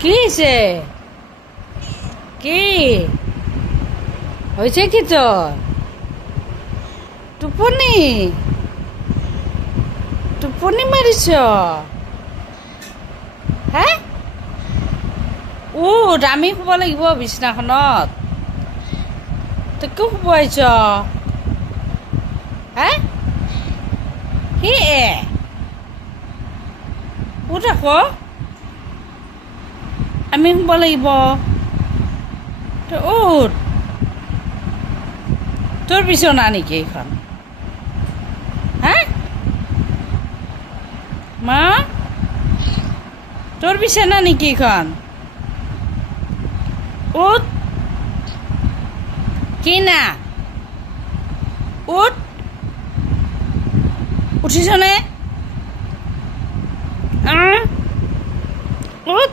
কি হয়েছে? কি হয়েছে? কি তোর টুপনি টুপনি মারিছ? হ্যাঁ, আমি শুব লাগিব বিছনাখনত। তই কিয় শুবাইছ? হা, সি উঠ আকৌ, আমি শুব লাগিব। তই উঠ। তোৰ বিচনা নেকি এইখন? হা মা, তোৰ বিচনা নেকি এইখন? উঠ। কি না? উঠ। উঠিছনে? উঠ।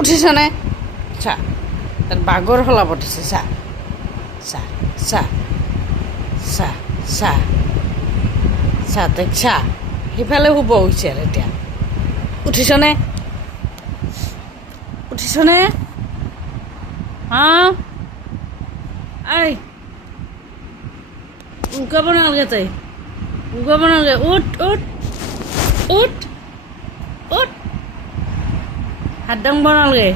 উঠিছনে? চা, তাত বাগৰ সলাব দিছে। চা চা চা চা চা চা, তাইক চা, সিফালে শুব হৈছে আৰু এতিয়া। উঠিছনে? উঠিছনে? হা, আই উগাব নালাগে, তই উগাব নালাগে। উঠ উঠ উঠ উঠ, হাত দাঙব নালাগে।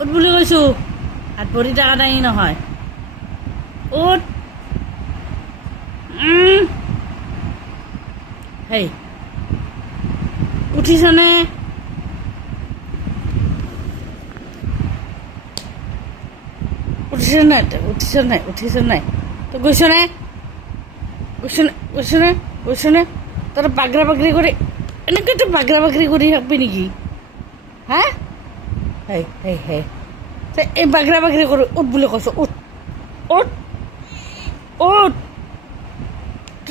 উঠ বুলি কৈছোঁ, হাত ভৰি টাকা দাঙি নহয়। উঠ। হেই, উঠিছনে? উঠিছ নাই? তই উঠিছ নাই? উঠিছ নাই? তই গৈছনে? গৈছনে? গৈছনে? গৈছনে? তই বাগৰা বাগৰি কৰি এনেকৈ তই বাগৰা বাগৰি কৰি থাকিবি নেকি? হা, হেই হেই হেই, তই এই বাগৰা বাগৰি কৰি উঠ বুলি কৈছোঁ। উঠ উঠ উঠ,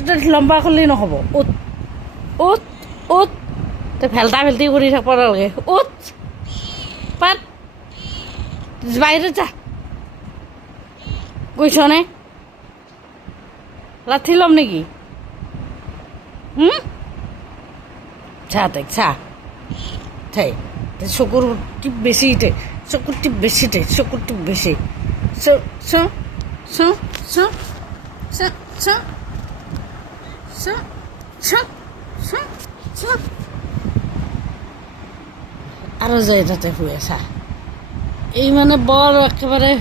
তই লম্বা কৰিলেই নহ'ব। উঠ উঠ উঠ, তই ভেল্টা ভেল্টি কৰি থাকিব নালাগে। উঠ, পাত, বাহিৰত যা। গৈছনে? লাঠি ল'ম নেকি? চা, তাইক চা। থাই, চকুৰ টিপ বেছি, চকুৰ টিপ বেছি, চকুৰ টিপ বেছি। চ চ চ চ চ চ চ চ চ চ, আৰু যায় তাতে শুই আছা। এই মানে বৰ একেবাৰে